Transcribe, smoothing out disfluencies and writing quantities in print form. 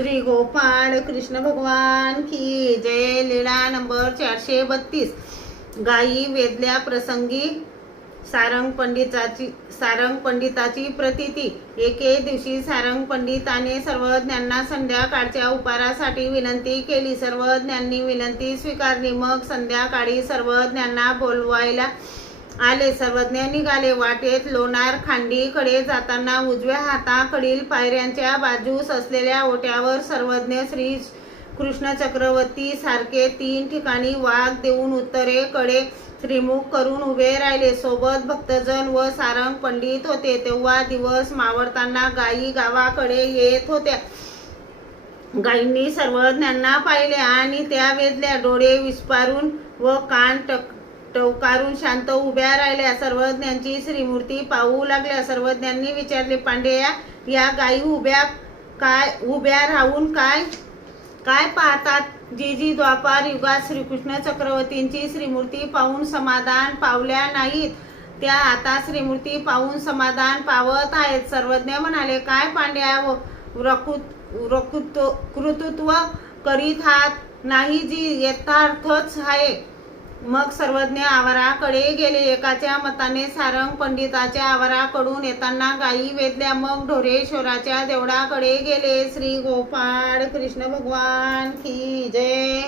श्री गोपाळ कृष्ण भगवान की जय। लीळा नंबर 432। गायी वेदल्या प्रसंगी सारंग पंडिताची प्रतीती। एके दिवशी सारंग पंडिताने सर्वज्ञांना संध्याकाळच्या उपारासाठी विनंती केली। सर्वज्ञांनी विनंती स्वीकारली। मग संध्याकाळी सर्वज्ञांना बोलवायला आले। सर्वज्ञ निघाले। वाटेत लोणार खांडीकडे जाताना उजव्या हाताकडील पायऱ्यांच्या बाजूस असलेल्या ओट्यावर सर्वज्ञ श्री कृष्ण चक्रवर्ती सारखे 3 ठिकाणी वाघ देऊन उत्तरेकडे श्रीमुख करून उभे राहिले। सोबत भक्तजन व सारंग पंडित होते। तेव्हा दिवस मावळताना गायी गावाकडे येत होत्या। गायींनी सर्वज्ञांना पाहिले आणि त्या वेदल्या। डोळे विस्पारून व कान टवकारून शांत उभ्या राहिल्या। सर्वज्ञांची श्रीमूर्ती पाहू लागल्या। सर्वज्ञांनी विचारले, पांड्या, या गायी उभ्या राहून काय पाहतात? जी द्वापार युगात श्रीकृष्ण चक्रवर्तींची श्रीमूर्ती पाहून समाधान पावल्या नाहीत, त्या आता श्रीमूर्ती पाहून समाधान पावत आहेत। सर्वज्ञ म्हणाले, काय पांड्या, कर्तृत्व करीत आहात नाही, जी यथार्थच आहे। मग सर्वज्ञ आवाराकडे गेले। एकाच्या मताने सारंग पंडिताच्या आवाराकडून येताना गायी वेदल्या। मग ढोरेश्वराच्या देवळाकडे गेले। श्री गोपाळ कृष्ण भगवान की जय।